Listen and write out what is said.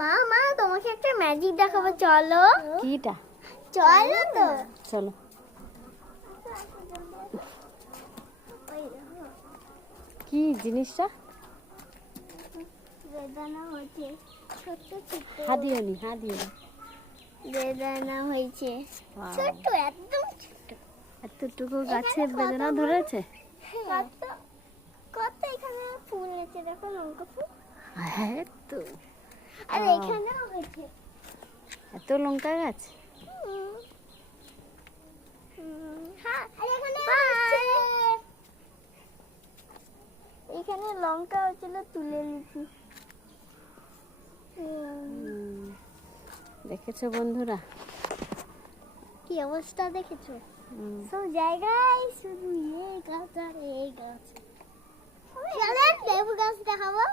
মা মা তোমাকে একটা ম্যাজিক দেখাবো, চলো। কিটা? চলো তো। চলো। কি জিনিসটা? বেদানা হয়েছে, ছোট্ট ছোট্ট হাদিওনি। বেদানা হয়েছে, ছোট্ট একদম ছোট্ট। এতটুকু গাছে বেদানা ধরেছে? কত কত এখানে ফুল হয়েছে, দেখো লঙ্কা ফুল। হ্যাঁ তো। আর এখানেও হয়েছে এত লঙ্কা গাছ। হ্যাঁ, এখানে লঙ্কা হয়েছিল, তুলে নিচ্ছি। দেখেছো বন্ধুরা কি অবস্থা দেখেছো? সব জায়গায় শুধু এই গাছ আর এই গাছ। চলেন লেবু গাছ দেখাবো।